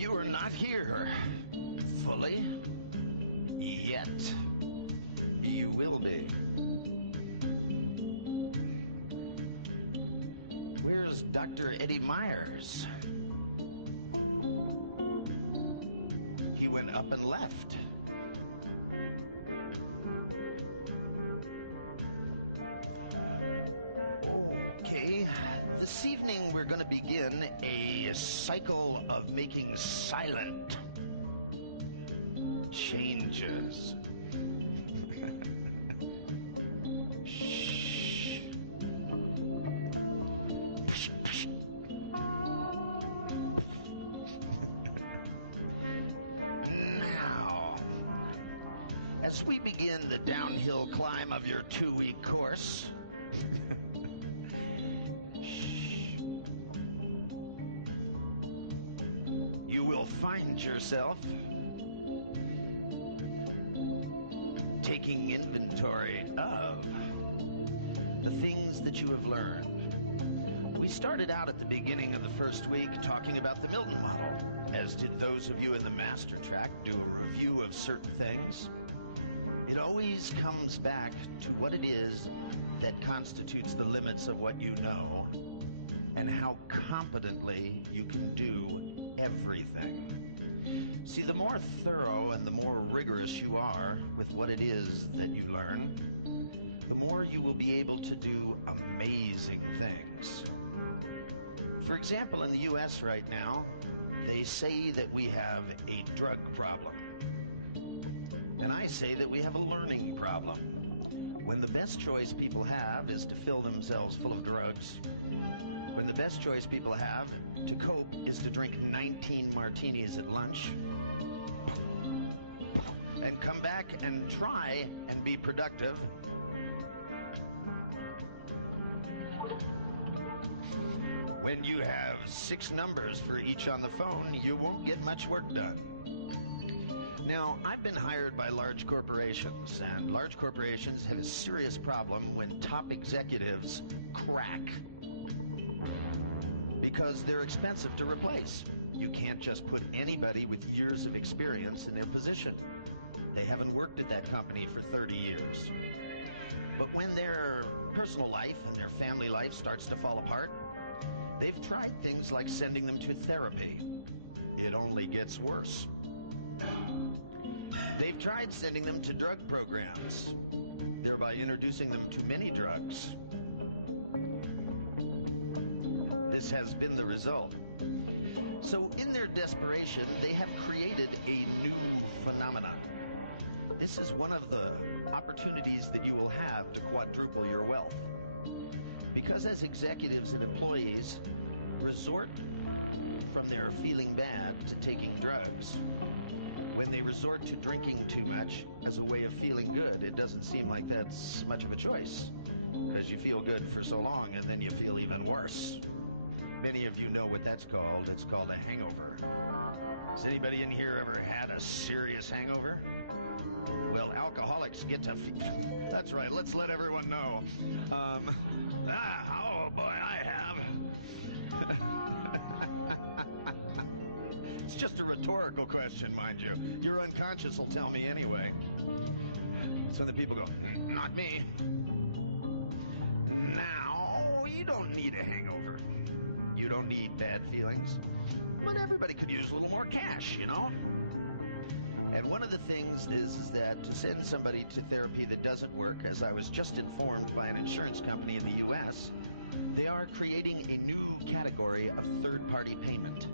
You are not here fully yet. You will be. Where's Dr. Eddie Myers? He went up and left. Okay, this evening we're going to begin a cycle of making silent changes. Shh. Now, as we begin the downhill climb of your 2-week course, you will find yourself taking inventory of the things that you have learned. We started out at the beginning of the first week talking about the Milton model, as did those of you in the master track do a review of certain things. It always comes back to what it is that constitutes the limits of what you know and how competently you can do everything. See, the more thorough and the more rigorous you are with what it is that you learn, the more you will be able to do amazing things. For example, in the US right now, they say that we have a drug problem. And I say that we have a learning problem. When the best choice people have is to fill themselves full of drugs, when the best choice people have to cope is to drink 19 martinis at lunch and come back and try and be productive, when you have 6 numbers for each on the phone, you won't get much work done. Now, I've been hired by large corporations, and large corporations have a serious problem when top executives crack, because they're expensive to replace. You can't just put anybody with years of experience in their position. They haven't worked at that company for 30 years. But when their personal life and their family life starts to fall apart, they've tried things like sending them to therapy. It only gets worse. They've tried sending them to drug programs, thereby introducing them to many drugs. This has been the result. So in their desperation, they have created a new phenomenon. This is one of the opportunities that you will have to quadruple your wealth. Because as executives and employees resort from their feeling bad to taking drugs, when they resort to drinking too much as a way of feeling good, it doesn't seem like that's much of a choice, because you feel good for so long and then you feel even worse. Many of you know what that's called. It's called a hangover. Has anybody in here ever had a serious hangover? Well, alcoholics get to... That's right, let's let everyone know. Oh boy, I have. It's just a rhetorical question, mind you. Your unconscious will tell me anyway. So the people go, not me. Now, you don't need a hangover. You don't need bad feelings. But everybody could use a little more cash, you know? And one of the things is that to send somebody to therapy that doesn't work, as I was just informed by an insurance company in the US, they are creating a new category of third-party payment.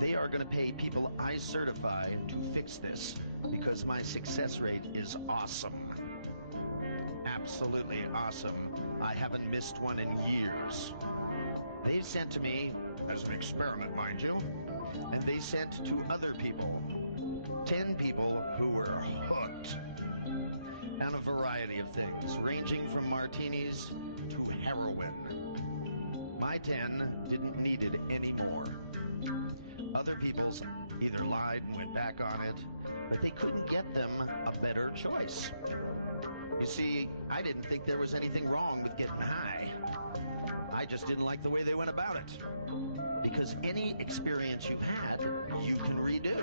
They are going to pay people I certify to fix this, because my success rate is awesome. Absolutely awesome. I haven't missed one in years. They've sent to me, as an experiment, mind you, and they sent to other people, 10 people who were hooked on a variety of things, ranging from martinis to heroin. My 10 didn't need it anymore. Other people's either lied and went back on it, but they couldn't get them a better choice. You see, I didn't think there was anything wrong with getting high. I just didn't like the way they went about it. Because any experience you've had, you can redo.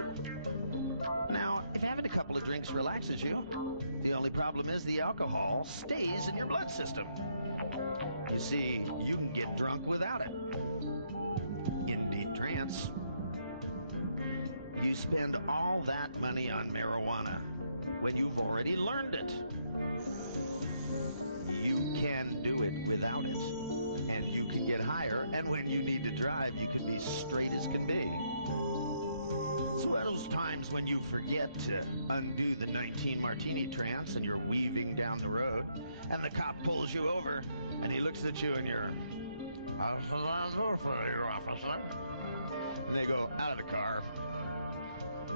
Now, if having a couple of drinks relaxes you, the only problem is the alcohol stays in your blood system. You see, you can get drunk without it. In deep trance, you spend all that money on marijuana when you've already learned it. You can do it without it, and you can get higher, and when you need to drive, you can be straight as can be. It's one of those times when you forget to undo the 19 martini trance and you're weaving down the road, and the cop pulls you over, and he looks at you and you're, officer. And they go out of the car.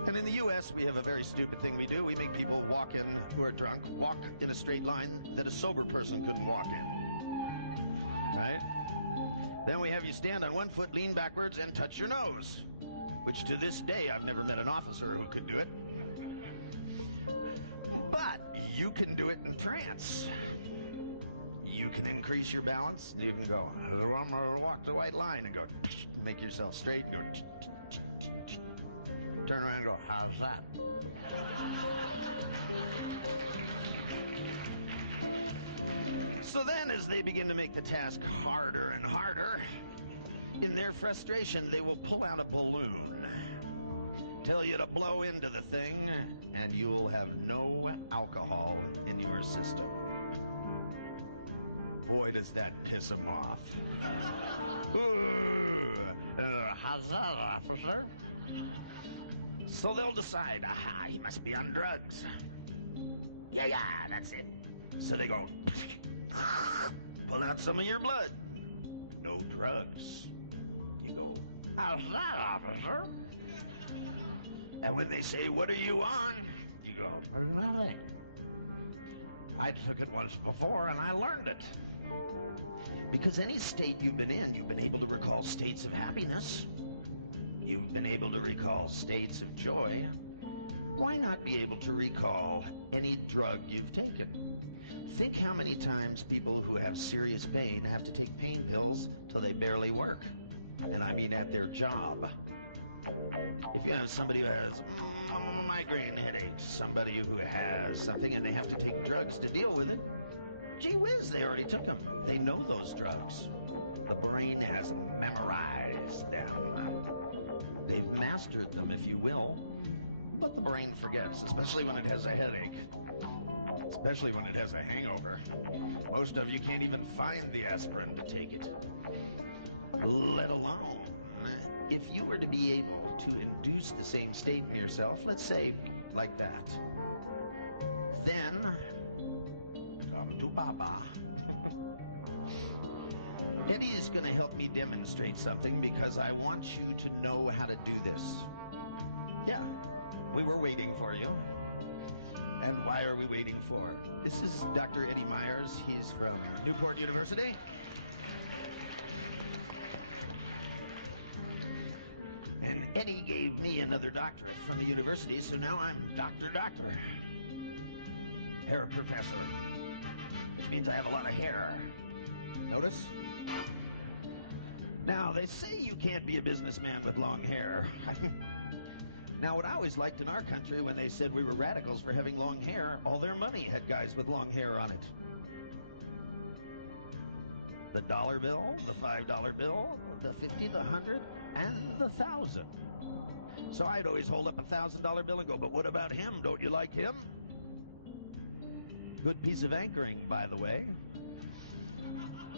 And in the U.S., we have a very stupid thing we do. We make people walk in who are drunk, walk in a straight line that a sober person couldn't walk in. Right? Then we have you stand on one foot, lean backwards, and touch your nose. Which to this day, I've never met an officer who could do it. But you can do it in trance. You can increase your balance. You can go, I'm going to walk the white line and go, make yourself straight and go, turn around and go, how's that? So then as they begin to make the task harder and harder, in their frustration, they will pull out a balloon, tell you to blow into the thing, and you'll have no alcohol in your system. Boy, does that piss them off. How's that, officer? So they'll decide, aha, he must be on drugs. Yeah, that's it. So they go, pull out some of your blood. No drugs. You go, how's that, officer? And when they say, what are you on? You go, nothing. I took it once before and I learned it. Because any state you've been in, you've been able to recall states of happiness. You've been able to recall states of joy. Why not be able to recall any drug you've taken? Think how many times people who have serious pain have to take pain pills till they barely work. And I mean at their job. If you have somebody who has migraine headaches, somebody who has something and they have to take drugs to deal with it, gee whiz, they already took them. They know those drugs. The brain has memorized them. They've mastered them, if you will. But the brain forgets, especially when it has a headache. Especially when it has a hangover. Most of you can't even find the aspirin to take it. Let alone, if you were to be able to induce the same state in yourself, let's say, like that, then, come to Baba. Eddie is going to help me demonstrate something because I want you to know how to do this. Yeah, we were waiting for you. And why are we waiting for? This is Dr. Eddie Myers. He's from Newport University. And Eddie gave me another doctorate from the university, so now I'm Dr. Hair professor. Which means I have a lot of hair. Notice? Now, they say you can't be a businessman with long hair. Now, what I always liked in our country when they said we were radicals for having long hair, all their money had guys with long hair on it. The dollar bill, the $5 bill, the 50, the 100, and the 1,000. So I'd always hold up a $1,000 bill and go, but what about him? Don't you like him? Good piece of anchoring, by the way.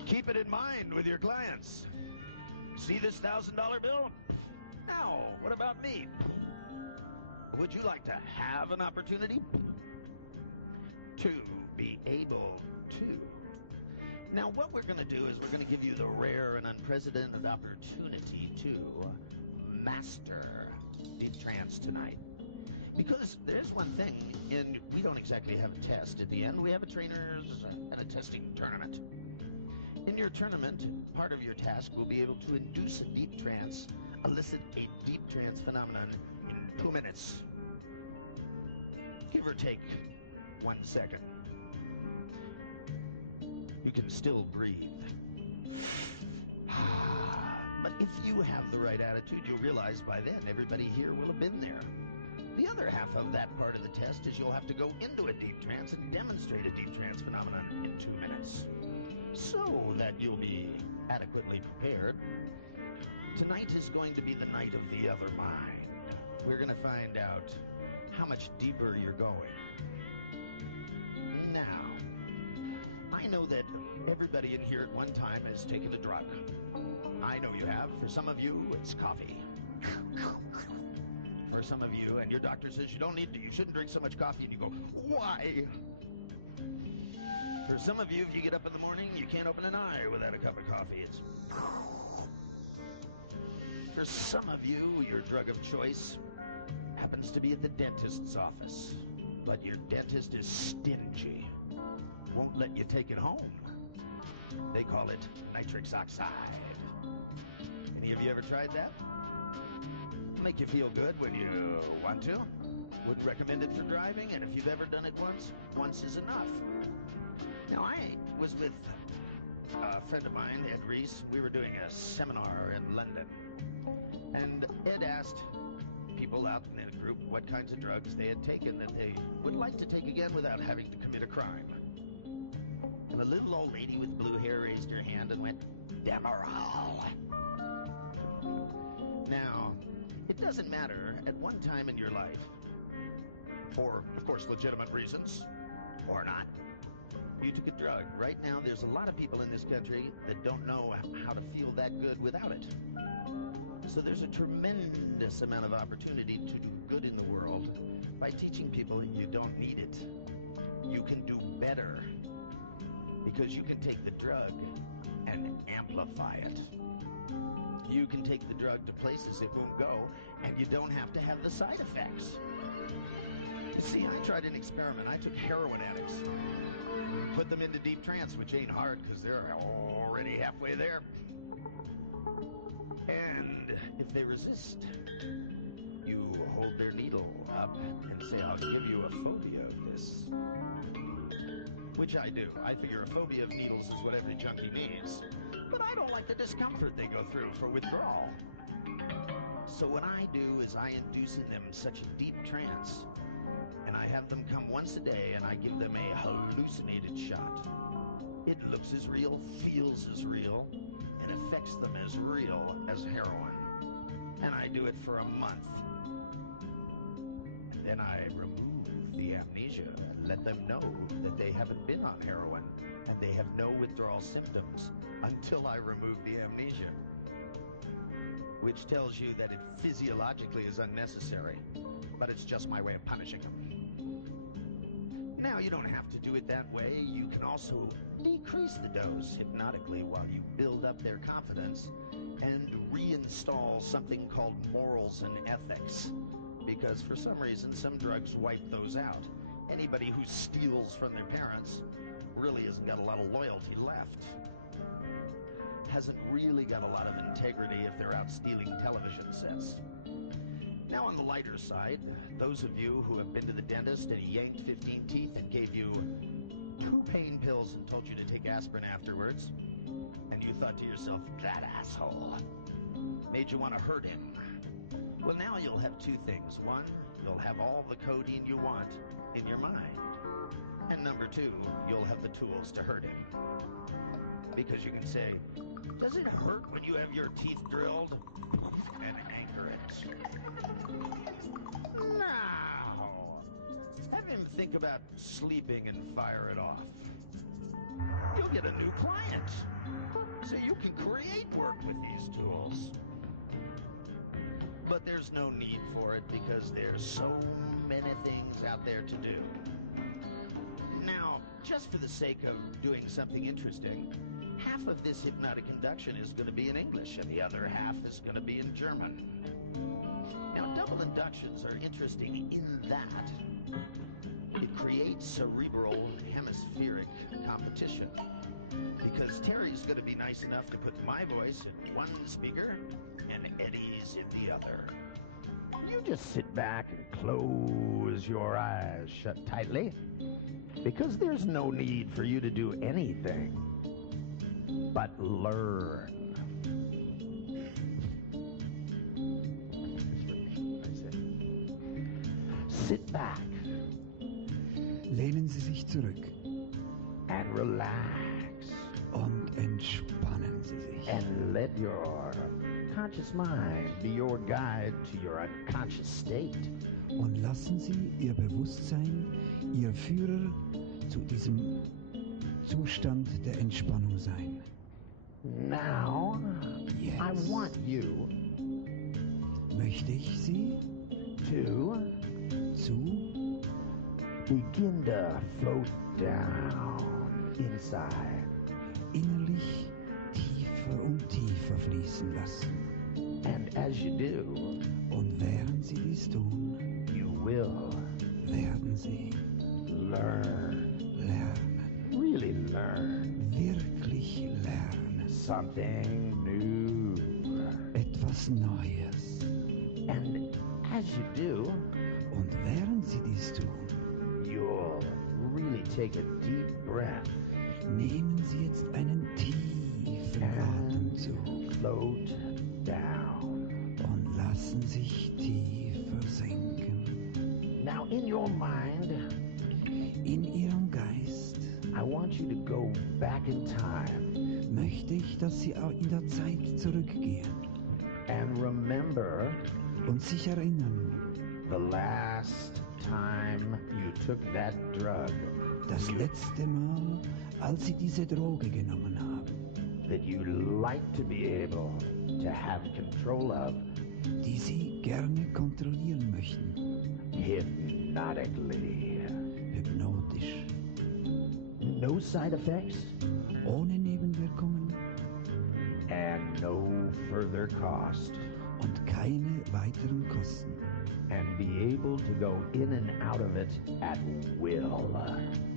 Keep it in mind with your clients. See this $1,000 bill? Now, what about me? Would you like to have an opportunity to be able to? Now, what we're going to do is we're going to give you the rare and unprecedented opportunity to master deep trance tonight. Because there's one thing, and we don't exactly have a test at the end. We have a trainers and a testing tournament. In your tournament, part of your task will be able to induce a deep trance, elicit a deep trance phenomenon in 2 minutes. Give or take 1 second. You can still breathe. If you have the right attitude, you'll realize by then everybody here will have been there. The other half of that part of the test is you'll have to go into a deep trance and demonstrate a deep trance phenomenon in 2 minutes, so that you'll be adequately prepared. Tonight is going to be the night of the other mind. We're going to find out how much deeper you're going. Now, I know that everybody in here at one time has taken a drug. I know you have. For some of you, it's coffee. For some of you, and your doctor says you don't need to, you shouldn't drink so much coffee, and you go, why? For some of you, if you get up in the morning, you can't open an eye without a cup of coffee. It's... For some of you, your drug of choice happens to be at the dentist's office, but your dentist is stingy, won't let you take it home. They call it nitric oxide. Any of you ever tried that? Make you feel good when you want to. Wouldn't recommend it for driving, and if you've ever done it once is enough. Now, I was with a friend of mine, Ed Reese. We were doing a seminar in London, and Ed asked people out in the group what kinds of drugs they had taken that they would like to take again without having to commit a crime. And a little old lady with blue hair raised her hand and went, Demerol. Now, it doesn't matter at one time in your life, for, of course, legitimate reasons, or not, you took a drug. Right now, there's a lot of people in this country that don't know how to feel that good without it. So there's a tremendous amount of opportunity to do good in the world by teaching people you don't need it. You can do better, because you can take the drug and amplify it. You can take the drug to places it won't go, and you don't have to have the side effects. You see, I tried an experiment. I took heroin addicts, put them into deep trance, which ain't hard because they're already halfway there. And if they resist, you hold their needle up and say, I'll give you a phobia of this. Which I do. I figure a phobia of needles is what every junkie needs. But I don't like the discomfort they go through for withdrawal. So what I do is I induce in them such a deep trance, and I have them come once a day, and I give them a hallucinated shot. It looks as real, feels as real, and affects them as real as heroin. And I do it for a month. And then I remove the amnesia and let them know that they haven't been on heroin, and they have no withdrawal symptoms until I remove the amnesia. Which tells you that it physiologically is unnecessary, but it's just my way of punishing them. Now, you don't have to do it that way. You can also decrease the dose hypnotically while you build up their confidence and reinstall something called morals and ethics. Because for some reason, some drugs wipe those out. Anybody who steals from their parents really hasn't got a lot of loyalty left. Hasn't really got a lot of integrity if they're out stealing television sets. Now, on the lighter side, those of you who have been to the dentist and he yanked 15 teeth and gave you 2 pain pills and told you to take aspirin afterwards, and you thought to yourself, that asshole made you want to hurt him. Well, now you'll have 2 things. One, you'll have all the codeine you want in your mind. And number 2, you'll have the tools to hurt him. Because you can say, does it hurt when you have your teeth drilled? And anchor it. Now, have him think about sleeping and fire it off. You'll get a new client. So you can create work with these tools. But there's no need for it because there's so many things out there to do. Now, just for the sake of doing something interesting, half of this hypnotic induction is going to be in English, and the other half is going to be in German. Now, double inductions are interesting in that it creates cerebral hemispheric competition. Because Terry's going to be nice enough to put my voice in one speaker and Eddie's in the other. You just sit back and close your eyes shut tightly, because there's no need for you to do anything but learn. Sit back Lehnen Sie sich zurück and relax und entspannen Sie sich. and let your conscious mind be your guide to your unconscious state. Und lassen Sie Ihr Bewusstsein, Ihr Führer zu diesem Zustand der Entspannung sein. Now, I Jetzt want you möchte ich Sie to zu begin to float down inside. innerlich tiefer und tiefer fließen lassen. And as you do, Und während Sie dies tun, you will werden Sie lernen, really learn wirklich lernen, something new. etwas Neues. And as you do, Und während Sie dies tun, you'll really take a deep breath nehmen Sie jetzt einen tiefen Atemzug float down. und lassen sich tiefer senken. Now, in your mind, In Ihrem Geist I want you to go back in time möchte ich, dass Sie auch in der Zeit zurückgehen and remember und sich erinnern, the last time you took that drug das letzte Mal, als Sie diese Droge genommen haben, that you like to be able to have control of die Sie gerne kontrollieren möchten, hypnotically. hypnotisch, No side effects ohne Nebenwirkungen and no further cost. und keine weiteren Kosten. And be able to go in and out of it at will.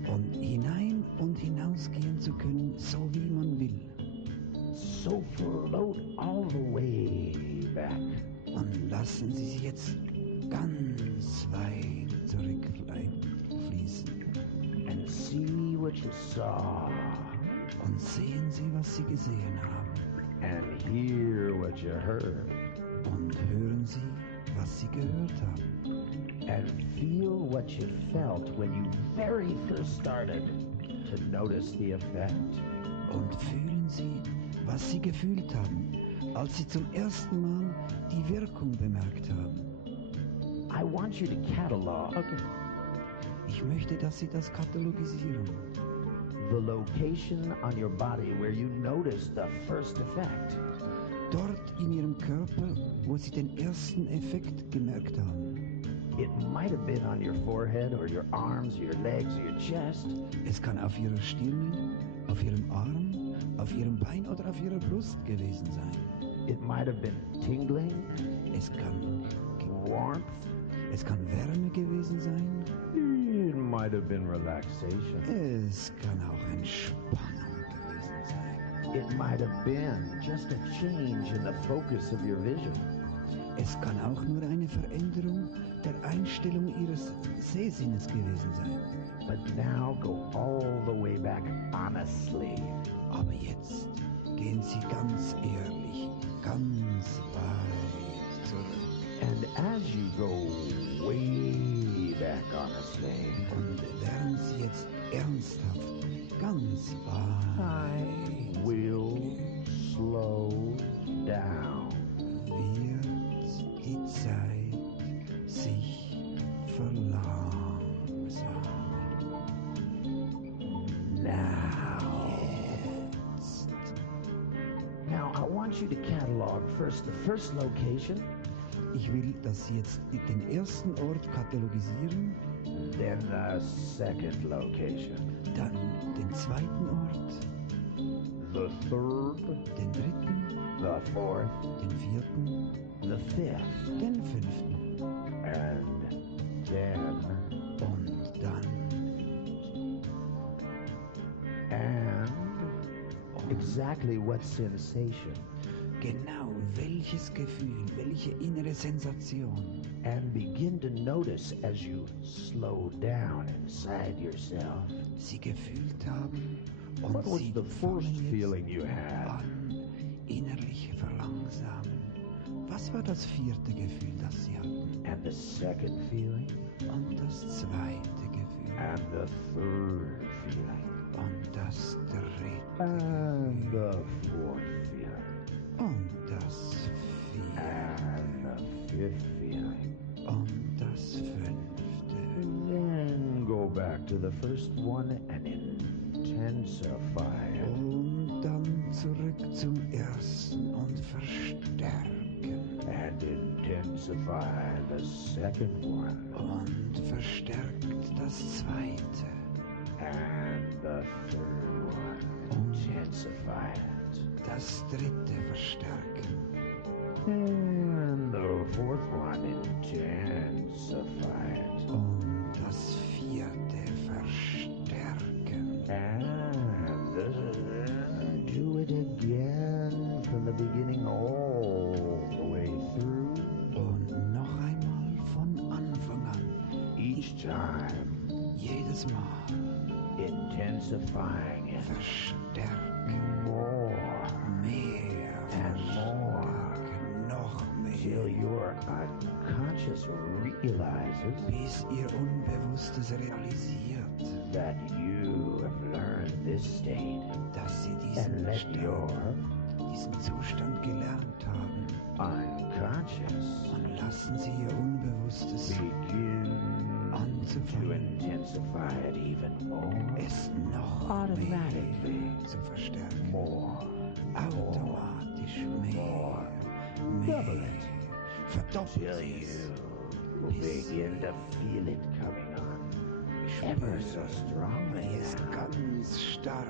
Und hinein und hinausgehen zu können, so wie man will. So float all the way back. Und lassen Sie sich jetzt ganz weit zurückfließen. And see what you saw. Und sehen Sie, was Sie gesehen haben. And hear what you heard. Und hören Sie, was Sie gehört haben. And feel what you felt when you very first started to notice the effect. Und fühlen Sie, was Sie gefühlt haben, als Sie zum ersten Mal die Wirkung bemerkt haben. I want you to catalog Ich möchte, dass Sie das katalogisieren. the location on your body where you noticed the first effect. Dort in Ihrem Körper, wo Sie den ersten Effekt gemerkt haben. It might have been on your forehead or your arms or your legs or your chest. Es kann auf Ihrer Stirn, auf Ihrem Arm, auf Ihrem Bein oder auf Ihrer Brust gewesen sein. It might have been tingling, Es kann, warmth. es kann Wärme gewesen sein. It might have been relaxation. Es kann auch Entspannung gewesen sein. It might have been just a change in the focus of your vision. Es kann auch nur eine Veränderung der Einstellung Ihres Sehsinnes gewesen sein. But now go all the way back honestly. Aber jetzt gehen Sie ganz ehrlich, ganz weit zurück. And as you go way back honestly, Und während Sie jetzt ernsthaft, ganz weit will slow down. wird die Zeit sich verlangsamen. Now. Jetzt. Now I want you to catalog first the first location, Ich will, dass Sie jetzt den ersten Ort katalogisieren, then the second location, dann den zweiten Ort, the third, den dritten, the fourth, den vierten, the fifth, den fünften and then und dann and exactly what sensation genau welches Gefühl, welche innere Sensation. and begin to notice as you slow down inside yourself. Sie gefühlt haben What und was Sie the fangen first jetzt feeling you had? an, innerlich verlangsamen Was war das vierte Gefühl, das Sie hatten? And the second feeling? Und das zweite Gefühl? And the third feeling? Und das dritte And Gefühl? the fourth feeling? Und das vierte? And the fifth feeling? Und das fünfte? Then go back to the first one and intensify it. Und dann zurück zum ersten und verstärken. And intensify the second one. Und verstärkt das zweite. And the third one. Intensify it. Das dritte verstärken. And the fourth one. Intensify it. Und das vierte verstärken. And do it again from the beginning all the way through. Und noch einmal von Anfang an. Each time Jedes Mal intensifying it verstärken. more Mehr and more verstärken. Noch till mehr. your unconscious realizes Bis ihr Unbewusstes realisiert, that you have learned this state dass sie and let your diesen Zustand gelernt haben. unconscious Und lassen sie ihr Unbewusstes begin to anzufangen, intensify it even more. es noch Automatically. mehr zu verstärken. More, Automatisch more, mehr, double mehr. it Verdoppelt till es. you begin to feel it coming on ever so strongly. Wie es ganz stark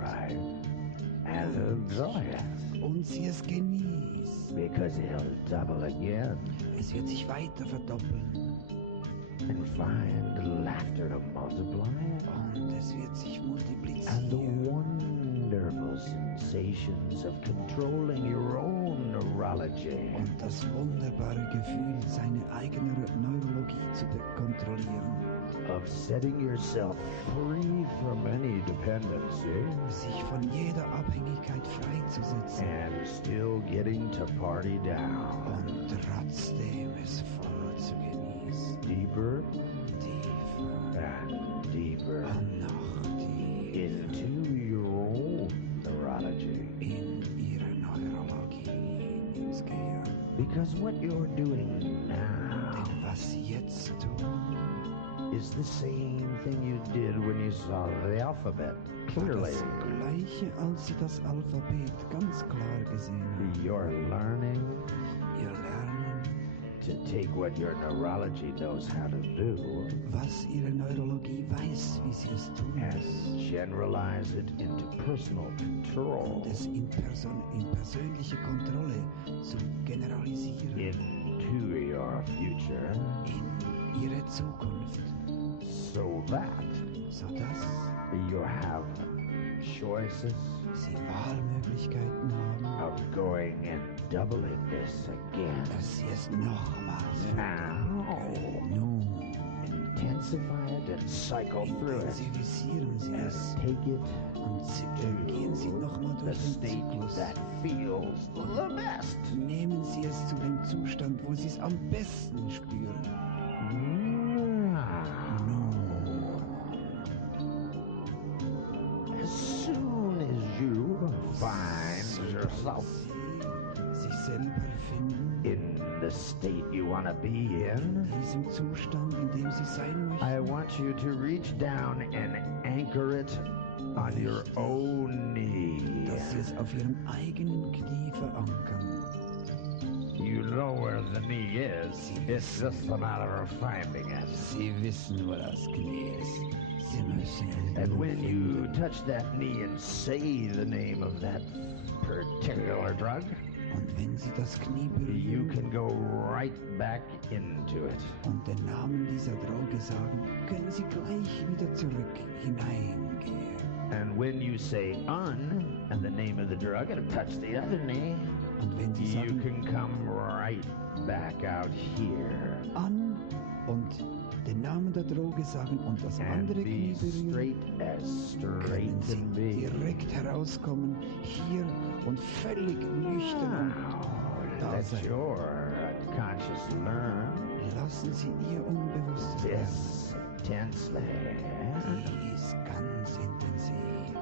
Right. And enjoy it und sie es genießt. because it'll double again Es wird sich weiter verdoppeln and find laughter to multiply it. und es wird sich And the multiplizieren. wonderful sensations of controlling your own neurology. Und das wunderbare Gefühl, seine eigene Neurologie zu kontrollieren, Of setting yourself free from any dependency sich von jeder Abhängigkeit freizusetzen and still getting to party down. und trotzdem es voll zu genießen. Deeper Tiefer and deeper und noch tiefer into your own neurology. in ihre Neurologie, ins Gehirn. Because what you're doing now Denn was sie jetzt tun, is the same thing you did when you saw the alphabet war clearly. das Gleiche, als sie das Alphabet ganz klar gesehen haben. You're learning Ihr Lernen, to take what your neurology knows how to do was ihre Neurologie weiß, wie sie es tun and muss. generalize it into personal control Und es in persönliche Kontrolle zu generalisieren into your future in ihre Zukunft, so that sodass you have choices sie Wahlmöglichkeiten haben, of going and doubling this again. dass sie es nochmals verdoppeln können. Nun Intensify it and cycle through it. intensivisieren sie es Take it und gehen sie nochmal the durch den state Zyklus. that feels the best. Nehmen sie es zu dem Zustand, wo sie es am besten spüren. As soon as you find yourself sich selber finden in the state you want to be in, in diesem Zustand, in dem sie sein I möchten, want you to reach down and anchor it on your own knee. dass sie es auf ihrem eigenen Knie verankern. You know where the knee is. It's just a matter of finding it. Sie wissen, wo das Knie ist. Sie müssen es And nur when you finden. touch that knee and say the name of that particular drug, Und wenn sie das Knie you berühren can go right back into it. und den Namen dieser Droge sagen, können sie gleich wieder zurück hineingehen. And when you say and the name of the drug and touch the other knee, Und wenn sie you sagen can come right back out here an und den Namen der Droge sagen und das and andere be Knie berühren, straight as straight können sie can be. direkt herauskommen hier und völlig nüchtern Now, da Let sein. your conscious learn Lassen Sie Ihr Unbewusstes lernen. this intensely. Dies ganz intensiv.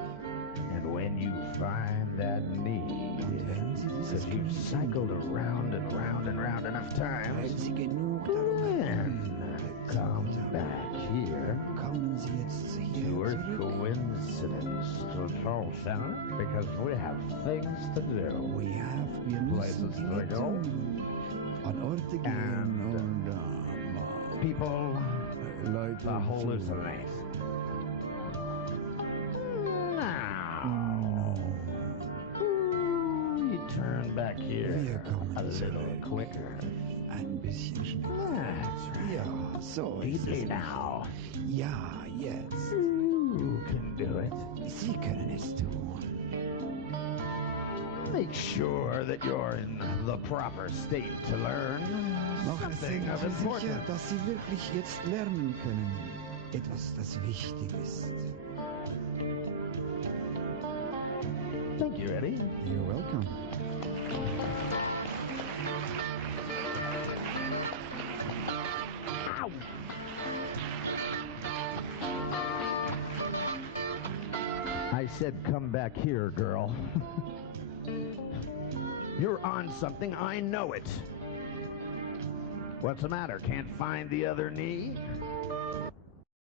And when you find that need, Und wenn Sie dieses because you've Gefühl cycled finden, around and round and round enough weil times, Sie genug darum then come back here kommen Sie jetzt hier to Earth zurück. Coincidence Control Center because we have things to do. Wir müssen Places to Dinge go. tun, an Orte gehen And und people Leute hallucinate. Now, you turn back here Wir kommen a little zurück. quicker. Ein bisschen schneller. That's right. Ja, so ist Easy es. now. Ja, jetzt. You can do it. Sie können es tun. Make sure that you're in the proper state to learn Machen Sie something of sicher, importance. dass Sie wirklich jetzt lernen können. Etwas, das wichtig ist. Thank you, Eddie. You're welcome. I said come back here, girl. You're on something, I know it. What's the matter? Can't find the other knee?